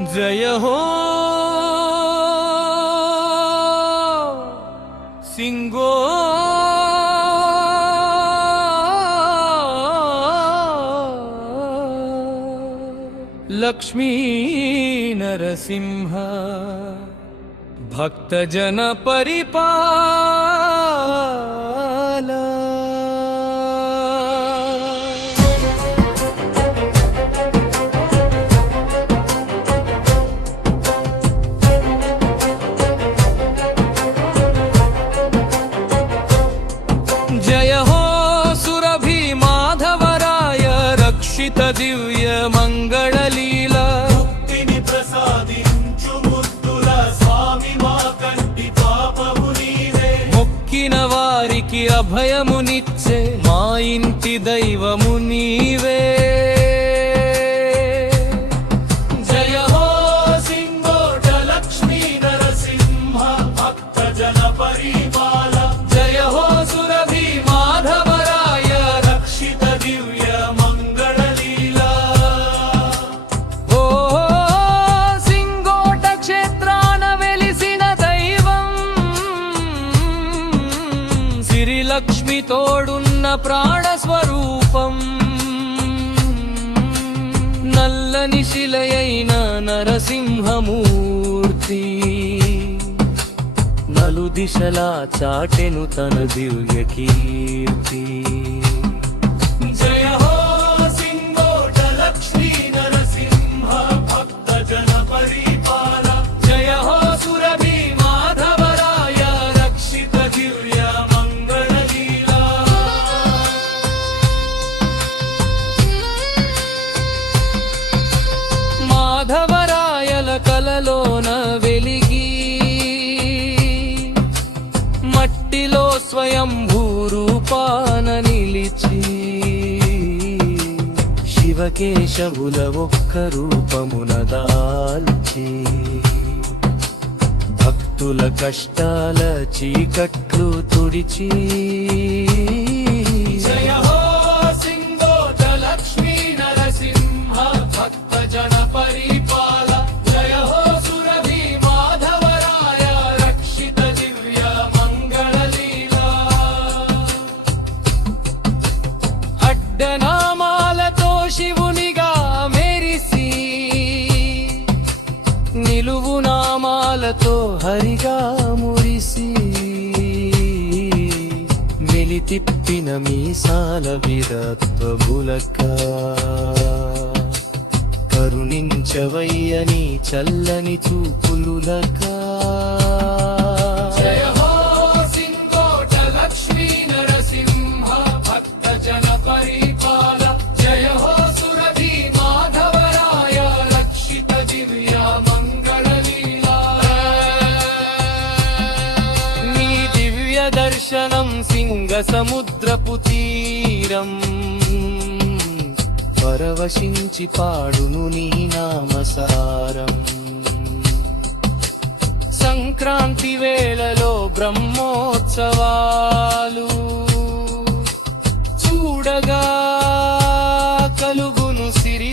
जय हो सिंगो लक्ष्मी नरसिंह भक्तजन परिपाल। जय हो सुरभि माधवराय रक्षित दिव्य मंगल लीला। मुक्तिनि प्रसादिंचु मुद्दुल स्वामी मा कंటి పాపము నీవే। మొక్కిన వారికి అభయమునిచ్చే మా ఇంటి దైవము నీవే। జయ హో సింగోట లక్ష్మీ నరసింహ భక్త జన పరిపాల। జయ హో సురభి మాధవరాయ రక్షిత దివ్య మంగళ లీలా। ఓ సింగోట క్షేత్రాన వెలిసిన దైవం సిరి లక్ష్మి తోడున్న ప్రాణ స్వరూపం। నల్లని శిలయైన నరసింహమూర్తి నలు దిశలా చాటెను తన దివ్య కీర్తి। జయ హో సింగోట లక్ష్మీ నరసింహ భక్త జన పరిపాల। జయ హో సురభి మాధవరాయ రక్షిత దివ్య మంగళ లీలా। మాధవరాయల కలలోన వెలిగి మట్టిలో స్వయంభూరూపాన నిలిచి శివకేశవుల ఒక్క రూపమున దాల్చి భక్తుల కష్టాల చీకట్లు తుడిచి। జయ హో సింగోట లక్ష్మీ నరసింహ భక్త జన పరిపాల। జయ హో సురభి మాధవరాయ రక్షిత దివ్య మంగళ లీలా। అడ్డనామాలతో శివునిగా మెరిసి నిలువు నామాలతో హరిగా మురిసి మెలితిప్పిన మీసాల వీరత్వములక కరుణించవయ్యని చల్లని చూపులులక। జయ హో సింగోట లక్ష్మీ నరసింహ భక్త జన పరిపాల। జయ హో సురభి మాధవరాయ రక్షిత దివ్య మంగళ లీలా। నీ దివ్య దర్శనం సింగ సముద్రపు తీరం పరవశించి పాడును నీ నామసారం। సంక్రాంతి వేళలో బ్రహ్మోత్సవాలు చూడగా కలుగును సిరి